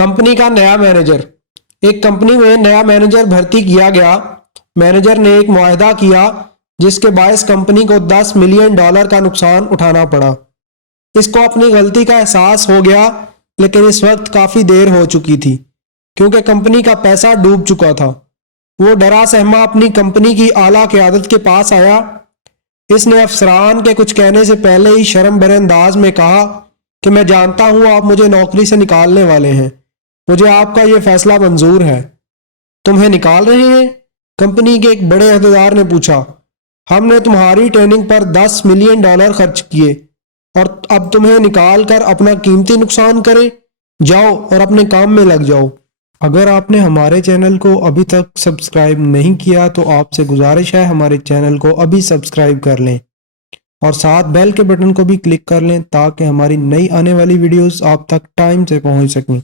Company का नया manager. एक कंपनी में नया मैनेजर भर्ती किया गया। मैनेजर ने एक मुआहदा किया जिसके बायस कंपनी को $10 मिलियन का नुकसान उठाना पड़ा। इसको अपनी गलती का एहसास हो गया, लेकिन इस वक्त काफी देर हो चुकी थी क्योंकि कंपनी का पैसा डूब चुका था। वो डरा सहमा अपनी कंपनी की आला क़यादत के पास आया। इसने अफसरान के कुछ कहने से पहले ही शर्म भरे अंदाज में कहा कि मैं जानता हूं आप मुझे नौकरी से निकालने वाले हैं, मुझे आपका ये फैसला मंजूर है। तुम्हें निकाल रहे हैं? कंपनी के एक बड़े अहदेदार ने पूछा। हमने तुम्हारी ट्रेनिंग पर $10 मिलियन खर्च किए और अब तुम्हें निकाल कर अपना कीमती नुकसान करे? जाओ और अपने काम में लग जाओ। अगर आपने हमारे चैनल को अभी तक सब्सक्राइब नहीं किया तो आपसे गुजारिश है हमारे चैनल को अभी सब्सक्राइब कर लें और साथ बेल के बटन को भी क्लिक कर लें ताकि हमारी नई आने वाली वीडियोस आप तक टाइम से पहुंच सकें।